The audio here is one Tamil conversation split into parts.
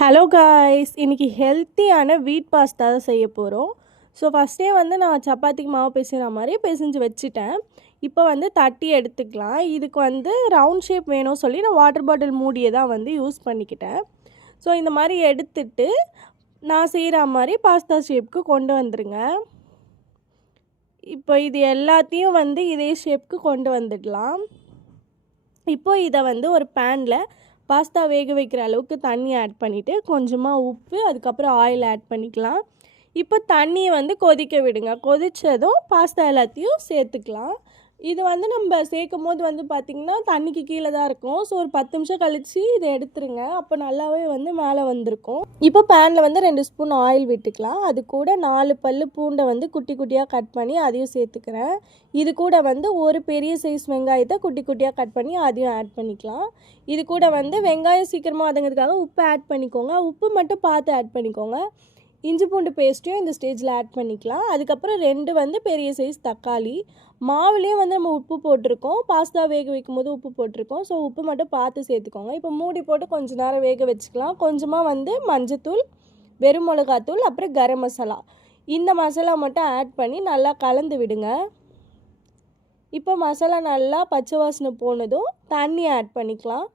ஹலோ காய்ஸ், இன்றைக்கி ஹெல்த்தியான வீட் பாஸ்தா தான் செய்ய போகிறோம். ஸோ ஃபஸ்ட்டே நான் சப்பாத்திக்கு மாவு பிசைகிற மாதிரி பிசைஞ்சு வச்சுட்டேன். இப்போ தட்டி எடுத்துக்கலாம். இதுக்கு ரவுண்ட் ஷேப் வேணும் சொல்லி நான் வாட்டர் பாட்டில் மூடியை தான் யூஸ் பண்ணிக்கிட்டேன். ஸோ இந்த மாதிரி எடுத்துட்டு நான் செய்கிற மாதிரி பாஸ்தா ஷேப்புக்கு கொண்டு வந்துடுங்க. இப்போ இது எல்லாத்தையும் இதே ஷேப்புக்கு கொண்டு வந்துடலாம். இப்போ இதை ஒரு பேனில் பாஸ்தா வேக வைக்கிற அளவுக்கு தண்ணி ஆட் பண்ணிவிட்டு கொஞ்சமாக உப்பு, அதுக்கப்புறம் ஆயில் ஆட் பண்ணிக்கலாம். இப்போ தண்ணியை கொதிக்க விடுங்க. கொதித்ததும் பாஸ்தா எல்லாத்தையும் சேர்த்துக்கலாம். இது நம்ம சேர்க்கும் போது பார்த்திங்கன்னா தண்ணிக்கு கீழே தான் இருக்கும். ஸோ ஒரு 10 நிமிஷம் கழித்து இதை எடுத்துருங்க. அப்போ நல்லாவே மேலே வந்திருக்கும். இப்போ பேனில் 2 ஸ்பூன் ஆயில் விட்டுக்கலாம். அது கூட 4 பல் பூண்டை குட்டி குட்டியாக கட் பண்ணி அதையும் சேர்த்துக்கிறேன். இது கூட ஒரு பெரிய சைஸ் வெங்காயத்தை குட்டி குட்டியாக கட் பண்ணி அதையும் ஆட் பண்ணிக்கலாம். இது கூட வெங்காயம் சீக்கிரமாக வதங்கிறதுக்காக உப்பு ஆட் பண்ணிக்கோங்க. உப்பு மட்டும் பார்த்து ஆட் பண்ணிக்கோங்க. இஞ்சி பூண்டு பேஸ்ட்டையும் இந்த ஸ்டேஜில் ஆட் பண்ணிக்கலாம். அதுக்கப்புறம் 2 பெரிய சைஸ் தக்காளி. மாவுலேயும் நம்ம உப்பு போட்டிருக்கோம். பாஸ்தா வேக வைக்கும் போது உப்பு போட்டிருக்கோம். ஸோ உப்பு மட்டும் பார்த்து சேர்த்துக்கோங்க. இப்போ மூடி போட்டு கொஞ்சம் நேரம் வேக வச்சுக்கலாம். கொஞ்சமாக மஞ்சத்தூள், வெறும் மிளகாத்தூள், அப்புறம் கரம் மசாலா, இந்த மசாலா மட்டும் ஆட் பண்ணி நல்லா கலந்து விடுங்க. இப்போ மசாலா நல்லா பச்சை வாசனை போனதும் தண்ணி ஆட் பண்ணிக்கலாம்.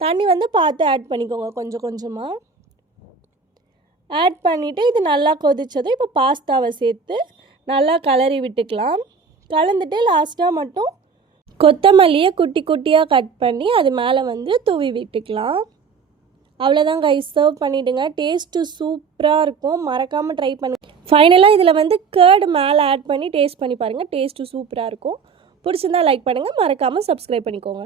தண்ணி பார்த்து ஆட் பண்ணிக்கோங்க. கொஞ்சம் கொஞ்சமாக ஆட் பண்ணிவிட்டு இது நல்லா கொதித்ததும் இப்போ பாஸ்தாவை சேர்த்து நல்லா கலரி விட்டுக்கலாம். கலந்துட்டு லாஸ்ட்டாக மட்டும் கொத்தமல்லியை குட்டி குட்டியாக கட் பண்ணி அது மேலே தூவி விட்டுக்கலாம். அவ்வளோதான் கைஸ், சர்வ் பண்ணிவிடுங்க. டேஸ்ட்டு சூப்பராக இருக்கும். மறக்காமல் ட்ரை பண்ணுங்கள். ஃபைனலாக இதில் கர்டு மேலே ஆட் பண்ணி டேஸ்ட் பண்ணி பாருங்கள். டேஸ்ட்டு சூப்பராக இருக்கும். பிடிச்சிருந்தா லைக் பண்ணுங்கள். மறக்காமல் சப்ஸ்கிரைப் பண்ணிக்கோங்க.